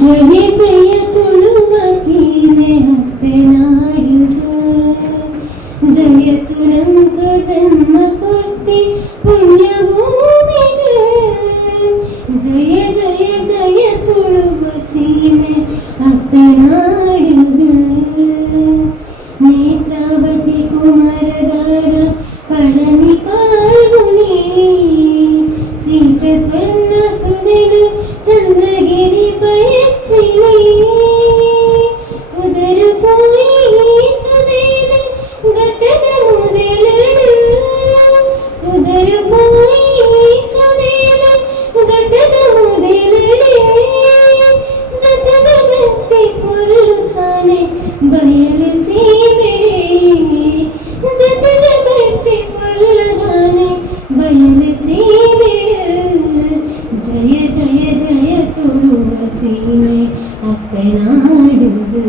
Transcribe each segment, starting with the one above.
ಜಯ ಜಯ ತುಳುವ ಸೀಮೆ ಹಪ್ಪೆನಾಡುದು ಜಯತು ನಮ್ಕ ಜನ್ಮ ಕೊಡ್ತಿ ಪುಣ್ಯ ಭೂಮಿಗೆ ಜಯ ಜಯ ಜಯ ತುಳುವ ಸೀಮೆ ಹಪ್ಪೆನಾಡುದು ನೇತ್ರಾವತಿ ಕುಮಾರಧಾರ ಪಳನಿ ಪಾಲ್ಗುಣಿ ಸೀತೆ ಸ್ವರ್ಣ ಸುದಿಲು ಚಂದ್ರಗಿರಿ ಪಯಸ್ವಿನಿ ಉದರು ಪೋಯಿ ಸುದೇಲು ಘಟ್ಟದ ಮುದೆಲಡು ಉದರು ಪೋಯಿ ಸುದೇಲು ಘಟ್ಟದ ಮುದೆಲಡೆ ಜತದ ಬೆಪ್ಪಿ ಪೊರ್ಲು ತಾನೆ ಬಯಲು ಸೀಮೆಡೆ ಜತದ ಬೆಪ್ಪಿ ಪೊರ್ಲು ತಾನೆ ಬಯಲು ಸೀಮೆಡೆ ಜಯ ಜಯ ಜಯ ತುಳುವ ಸೀಮೆ ಅಪ್ಪೆನಾಡುದು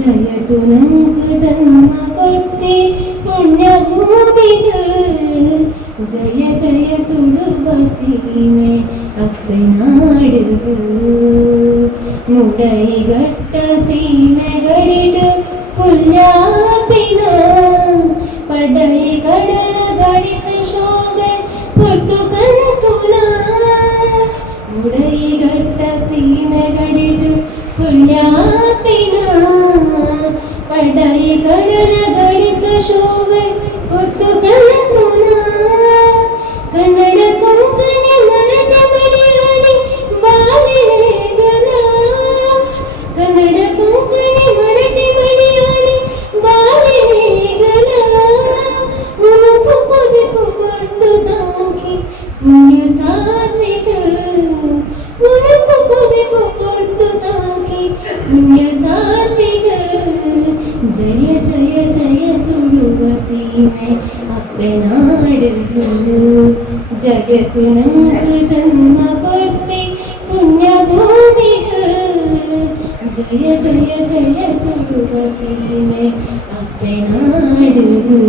ಜಯತು ನಂಕ ಜನ್ಮ ಕೊಡ್ತಿ ಪುಣ್ಯ ಭೂಮಿಗೆ ಜಯ ಜಯ ತುಳುವ ಸೀಮೆ ಅಪ್ಪೆನಾಡುದು ಮುಡೈಗಟ್ಟ ಸೀಮೆ ಗಡಿಡು ಪುಲ್ಯಾಪಿನ ಪಡೈ ಗಡಲ ಗಡಿತ ಶೋಭೆ ಪೊರ್ತು ಕಂತುಲ ಮುಡೈಗಟ್ಟ ಸೀಮೆ ಗಡಿಡು ಪುಲ್ಯಾಪಿನ ಪಡೈ ಗಡಲ ಗಡಿತ ಶೋಭೆ ಪೊರ್ತು ಕಂತುಲ ಕನ್ನಡ ಕೊಂಕಣಿ ಮರಾಠ ಮಲಯಾಳಿ ಬಾಲಿಗಲ ಕನ್ನಡ ಕೊಂಕಣಿ ಮರಾಠಿ ಮಲಯಾಳಿ ಬಾಲಿಗಲ ಉನುಪು ಪೊದಿಪು ಕೊಟ್ಟು ತಾಂಕಿ ಪುಣ್ಯ ಸಾತ್ವಿಕ ಉನುಪು ಪೊದಿಪು ಕೊಟ್ಟು ತಾಂಕಿ ಪುಣ್ಯ ಸಾತ್ವಿಕ ಜಯ ಜಯ ಜಯ ತುಳುವ ಸೀಮೆ ಅಪ್ಪೆನಾಡುದು ಜಗತ್ತು ನಮ್ಕು ಜನ್ಮ ಕೊಡ್ತಿ ಪುಣ್ಯ ಭೂಮಿಗೆ ಜಯ ಜಯ ಜಯ ತುಳುವ ಸೀಮೆ ಅಪ್ಪೆನಾಡುದು.